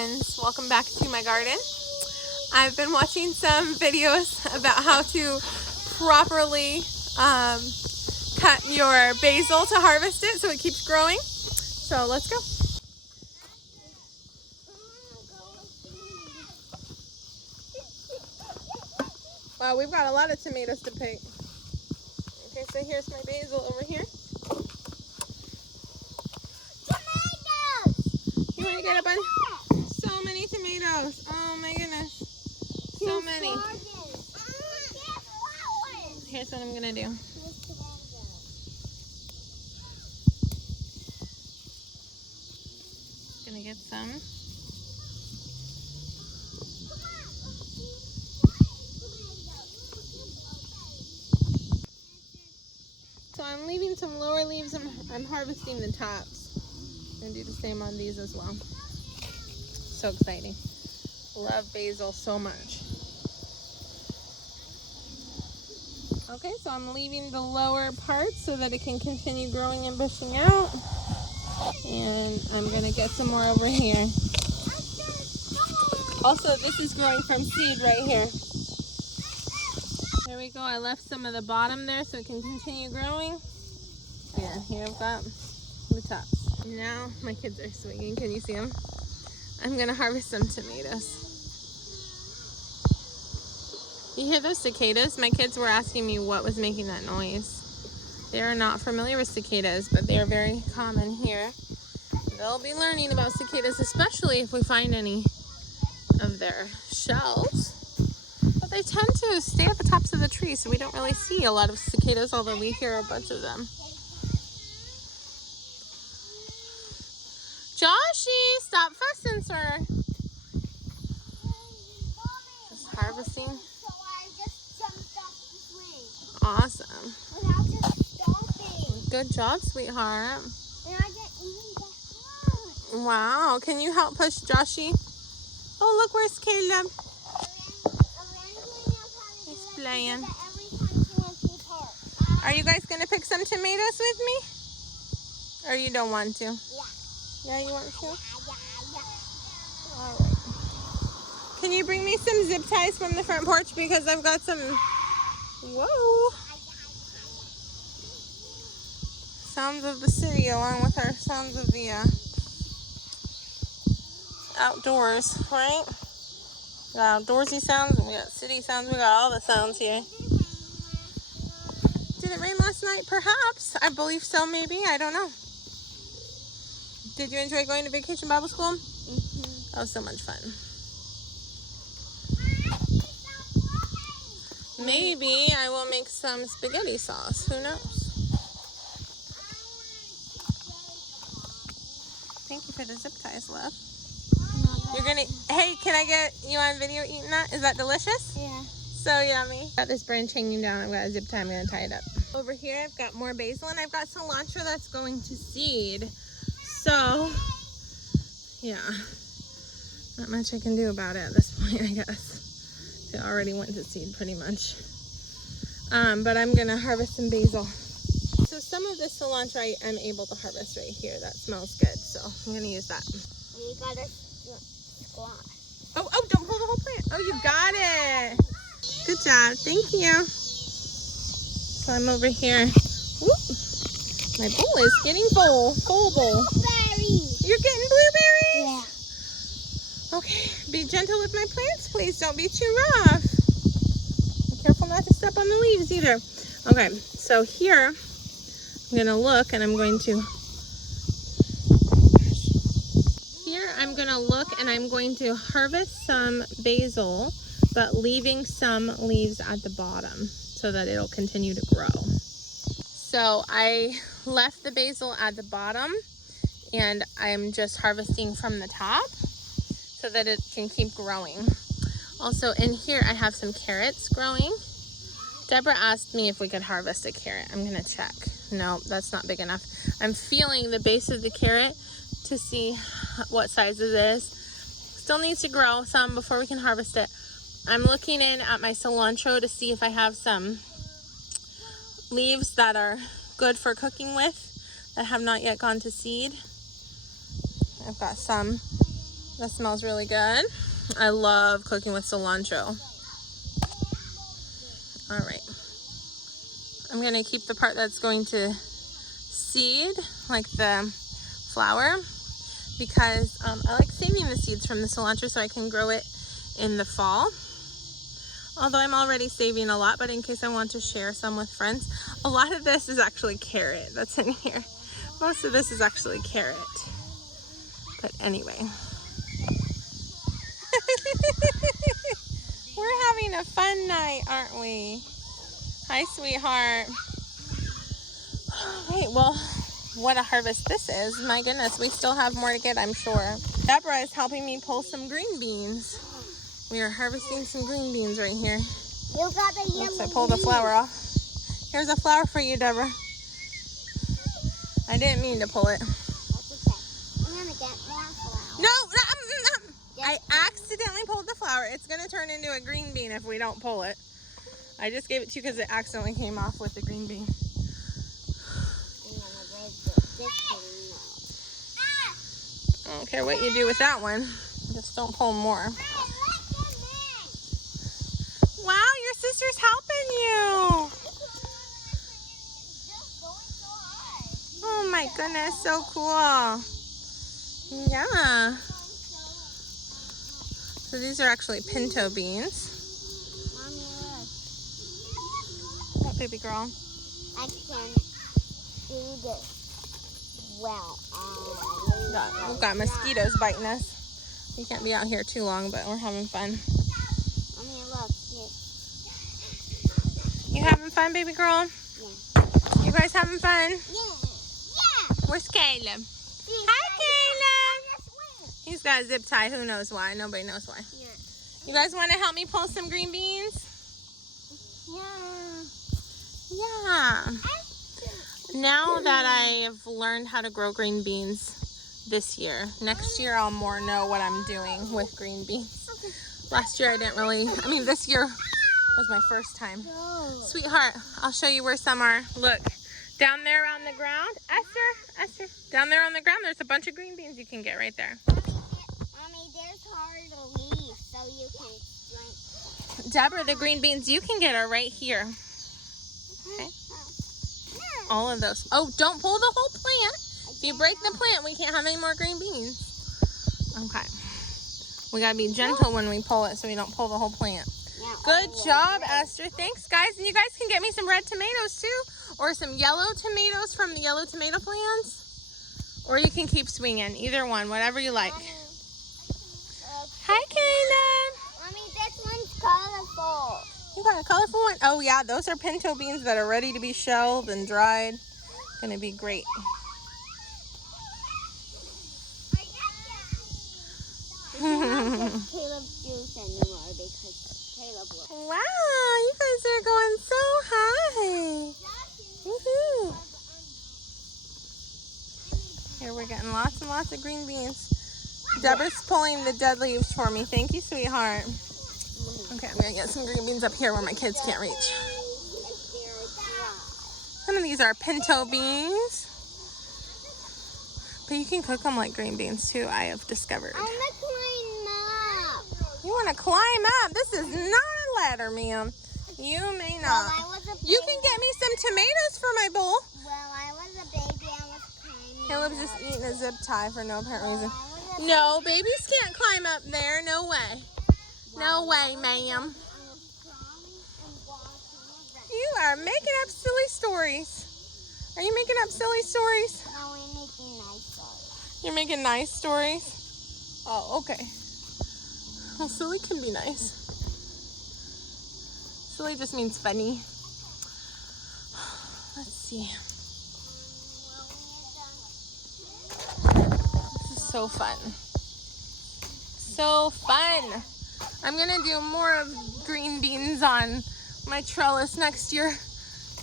friends, welcome back to my garden. I've been watching some videos about how to properly cut your basil to harvest it so it keeps growing. So let's go. Wow, we've got a lot of tomatoes to pick. Okay, so here's my basil over here. Tomatoes! You want to get a bunch? So many tomatoes. Oh my goodness. So many. Here's what I'm going to do. Gonna get some. So I'm leaving some lower leaves. I'm harvesting the tops. I'm gonna do the same on these as well. So exciting. Love basil so much. Okay, so I'm leaving the lower part so that it can continue growing and bushing out. And I'm gonna get some more over here. Also, this is growing from seed right here. There we go. I left some of the bottom there so it can continue growing. And here I've got the tops. Now my kids are swinging. Can you see them? I'm gonna harvest some tomatoes. You hear those cicadas? My kids were asking me what was making that noise. They are not familiar with cicadas, but they are very common here. They'll be learning about cicadas, especially if we find any of their shells. But they tend to stay at the tops of the trees, so we don't really see a lot of cicadas, although we hear a bunch of them. Joshy, stop fussing, sir. Just harvesting. So I just jumped off the swing. Awesome. Without just stopping. Good job, sweetheart. And I didn't even get hurt. Wow. Can you help push Joshy? Oh, look, where's Caleb? He's playing. Are you guys going to pick some tomatoes with me? Or you don't want to? Yeah. Yeah, you want to? Yeah. All right. Can you bring me some zip ties from the front porch? Because I've got some... Whoa. Sounds of the city along with our sounds of the outdoors, right? We got outdoorsy sounds and we got city sounds. We got all the sounds here. Did it rain last night? Perhaps. I believe so, maybe. I don't know. Did you enjoy going to Vacation Bible School? Mm-hmm. That was so much fun. Maybe I will make some spaghetti sauce. Who knows? Thank you for the zip ties, love. You're gonna, hey, can I get you on video eating that? Is that delicious? Yeah. So yummy. Got this branch hanging down. I've got a zip tie. I'm gonna tie it up. Over here, I've got more basil and I've got cilantro that's going to seed. So, yeah, not much I can do about it at this point, I guess. It already went to seed pretty much. But I'm gonna harvest some basil. So some of the cilantro I am able to harvest right here. That smells good, so I'm gonna use that. You gotta squash. Oh, don't pull the whole plant. Oh, you got it. Good job, thank you. So I'm over here. Whoop. My bowl is getting full bowl. Blueberries. You're getting blueberries? Yeah. Okay, be gentle with my plants, please. Don't be too rough. Be careful not to step on the leaves either. Okay, so here, I'm gonna look and I'm going to, harvest some basil, but leaving some leaves at the bottom so that it'll continue to grow. So I left the basil at the bottom and I'm just harvesting from the top so that it can keep growing. Also in here I have some carrots growing. Deborah asked me if we could harvest a carrot. I'm gonna check. No, that's not big enough. I'm feeling the base of the carrot to see what size it is. Still needs to grow some before we can harvest it. I'm looking in at my cilantro to see if I have some leaves that are good for cooking with that have not yet gone to seed. I've got some That smells really good. I love cooking with cilantro. All right. I'm gonna keep the part that's going to seed, like the flower, because I like saving the seeds from the cilantro so I can grow it in the fall. Although I'm already saving a lot, but in case I want to share some with friends. A lot of this is actually carrot that's in here. Most of this is actually carrot. But anyway. We're having a fun night, aren't we? Hi, sweetheart. All right, well, what a harvest this is. My goodness, we still have more to get, I'm sure. Deborah is helping me pull some green beans. We are harvesting some green beans right here. You got the yellow. Oops, I pulled the flower off. Here's a flower for you, Deborah. I didn't mean to pull it. That's okay. I'm gonna get more flowers. No, I accidentally pulled the flower. It's gonna turn into a green bean if we don't pull it. I just gave it to you because it accidentally came off with the green bean. I'm gonna grab this one now. I don't care what you do with that one. Just don't pull more. Wow, your sister's helping you. Oh my goodness, so cool. Yeah. So these are actually pinto beans. Mommy, What, baby girl? look. I can do this well. We've got mosquitoes biting us. We can't be out here too long, but we're having fun. Mommy, look. Here. You having fun, baby girl? Yeah. You guys having fun? Yeah. Where's Caleb? Yeah. Hi, Caleb. He's got a zip tie. Who knows why? Nobody knows why. Yeah. You guys want to help me pull some green beans? Yeah. Now that I have learned how to grow green beans this year, next year I'll more know what I'm doing with green beans. Last year I didn't really, this year was my first time. Sweetheart, I'll show you where some are. Look, down there on the ground. Esther, down there on the ground, there's a bunch of green beans you can get right there. Mommy, there's hard to leave, so you can drink. Deborah, the green beans you can get are right here. Okay. All of those. Oh, don't pull the whole plant. If you break the plant, we can't have any more green beans. Okay. We gotta be gentle when we pull it so we don't pull the whole plant. Good job, Esther. Thanks, guys. And you guys can get me some red tomatoes too, or some yellow tomatoes from the yellow tomato plants. Or you can keep swinging. Either one, whatever you like. Hi, Caleb. Mommy, this one's colorful. You got a colorful one? Oh, yeah. Those are pinto beans that are ready to be shelled and dried. Gonna be great. Caleb's juice anymore because Caleb will. Wow, you guys are going so high. Woohoo. Here we're getting lots and lots of green beans. Deborah's pulling the dead leaves for me. Thank you, sweetheart. Okay, I'm gonna get some green beans up here where my kids can't reach. Some of these are pinto beans. But you can cook them like green beans too, I have discovered. I want to climb up. You want to climb up? This is not a ladder, ma'am. You may not. You can get me some tomatoes for my bowl. Well, I was a baby. I was climbing. Caleb's just eating a zip tie for no apparent reason. No, babies can't climb up there. No way. No way, ma'am. You are making up silly stories. Are you making up silly stories? No, we're making nice stories. You're making nice stories? Oh, okay. Well, silly can be nice. Silly just means funny. Let's see. This is so fun. So fun. I'm gonna do more of green beans on my trellis next year.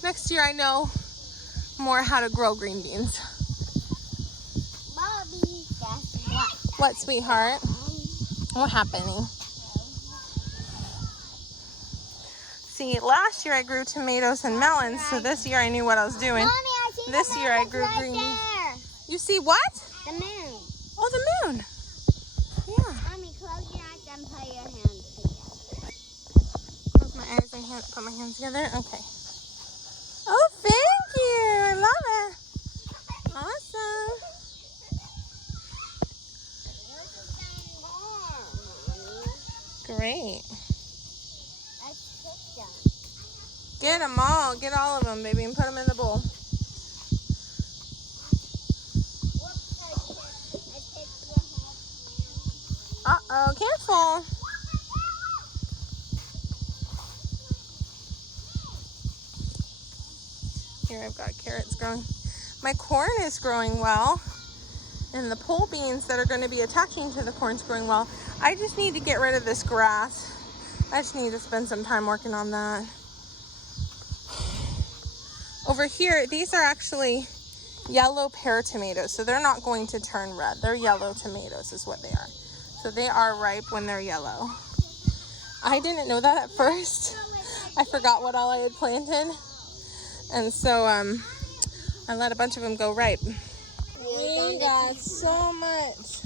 Next year I know more how to grow green beans. Bobby, guess what? What, sweetheart? What happened? See, last year I grew tomatoes and melons, so this year I knew what I was doing. Mommy, I see This the year I moon grew right green beans. there. You see what? The moon. Oh, the moon. Yeah. put my hands together. Okay. Oh, thank you. I love it. Awesome. Great. Get them all. Get all of them, baby, and put them in the bowl. Uh-oh, careful. Here, I've got carrots growing. My corn is growing well. And the pole beans that are going to be attaching to the corn's growing well. I just need to get rid of this grass. I just need to spend some time working on that. Over here, these are actually yellow pear tomatoes. So they're not going to turn red. They're yellow tomatoes is what they are. So they are ripe when they're yellow. I didn't know that at first. I forgot what all I had planted. And so I let a bunch of them go ripe. We got so much.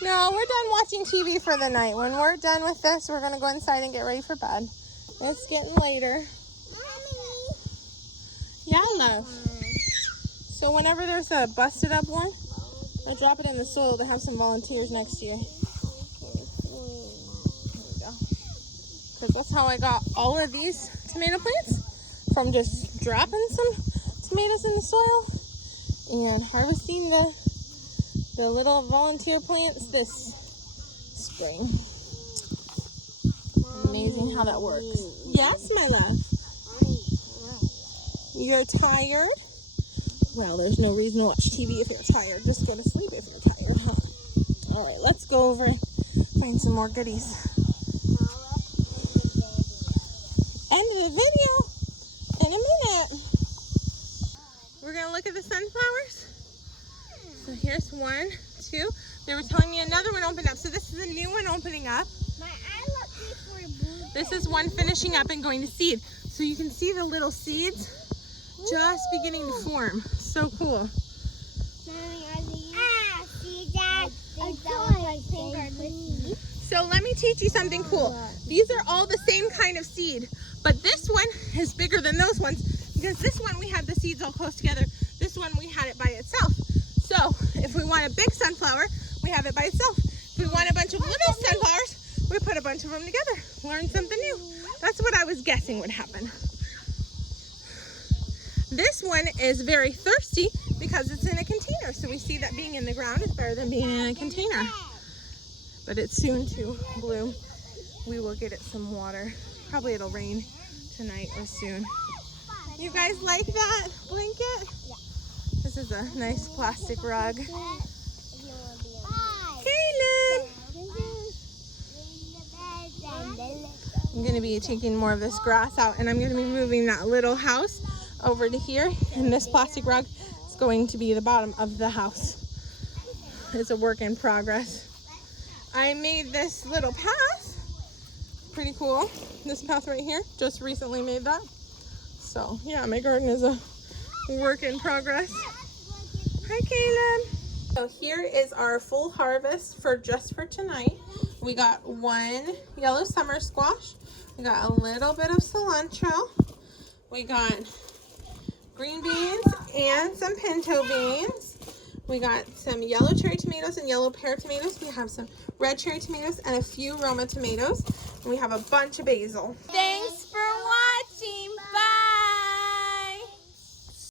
No, we're done watching TV for the night. When we're done with this, we're going to go inside and get ready for bed. It's getting later. Mommy. Yeah, love. So whenever there's a busted up one, I drop it in the soil to have some volunteers next year. There we go. Because that's how I got all of these tomato plants, from just dropping some tomatoes in the soil and harvesting the little volunteer plants this spring. Amazing how that works. Yes, my love. You're tired? Well, there's no reason to watch TV if you're tired. Just go to sleep if you're tired, huh? All right, let's go over and find some more goodies. End of the video in a minute. We're gonna look at the sunflowers. So here's 1, 2. They were telling me another one opened up. So this is a new one opening up. This is one finishing up and going to seed. So you can see the little seeds just beginning to form. So cool. So let me teach you something cool. These are all the same kind of seed, but this one is bigger than those ones because this one we had the seeds all close together. This one we had it by itself. So if we want a big sunflower, we have it by itself. If we want a bunch of little sunflowers, we put a bunch of them together. Learn something new. That's what I was guessing would happen. This one is very thirsty because it's in a container. So we see that being in the ground is better than being in a container. But it's soon to bloom. We will get it some water. Probably it'll rain tonight or soon. You guys like that blanket? Yeah. This is a nice plastic rug. Kaylin! I'm going to be taking more of this grass out, and I'm going to be moving that little house over to here, and this plastic rug is going to be the bottom of the house. It's a work in progress. I made this little path. Pretty cool. This path right here, just recently made that. So yeah, my garden is a work in progress. Hi, Caleb. So here is our full harvest for just for tonight. We got 1 yellow summer squash. We got a little bit of cilantro. We got green beans and some pinto beans. We got some yellow cherry tomatoes and yellow pear tomatoes. We have some red cherry tomatoes and a few Roma tomatoes. And we have a bunch of basil. Thank